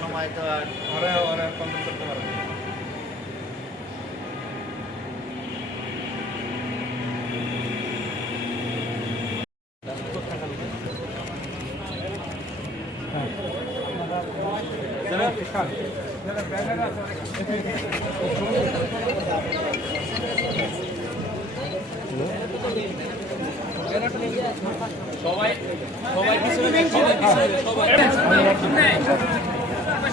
সময় তো আর ওরা ওরা কন্ট্রোল করতে পারবে না।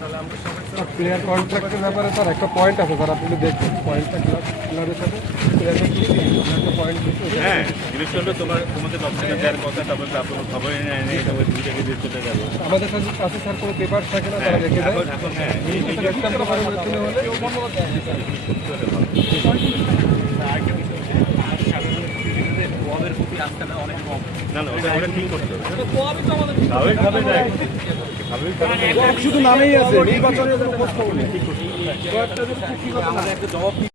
প্লেয়ার কন্ট্রাক্টের ব্যাপারে স্যার একটা পয়েন্ট আছে স্যার আপনি দেখবেন পয়েন্টটা ক্লাবের সাথে? প্লেয়ারের একটা পয়েন্ট হ্যাঁ হলো তোমার তোমাদের দেওয়ার কথা তারপর তারপর খবর নেয় নেই তোমার দুই থেকে দিয়ে চলে যাবে আমাদের কাছে কাছে স্যার কোনো পেপার থাকে না তারা রেখে দেয়। এখন এখন হ্যাঁ এই হলে হলে বলের প্রতি আজকাল অনেক কম। না না ওটা ওটা ঠিক করতে হবে। স্বাভাবিকভাবে দেখ স্বাভাবিকভাবে শুধু নামেই আছে নির্বাচনের কোনো প্রশ্ন নেই। আমাদের একটা জবাব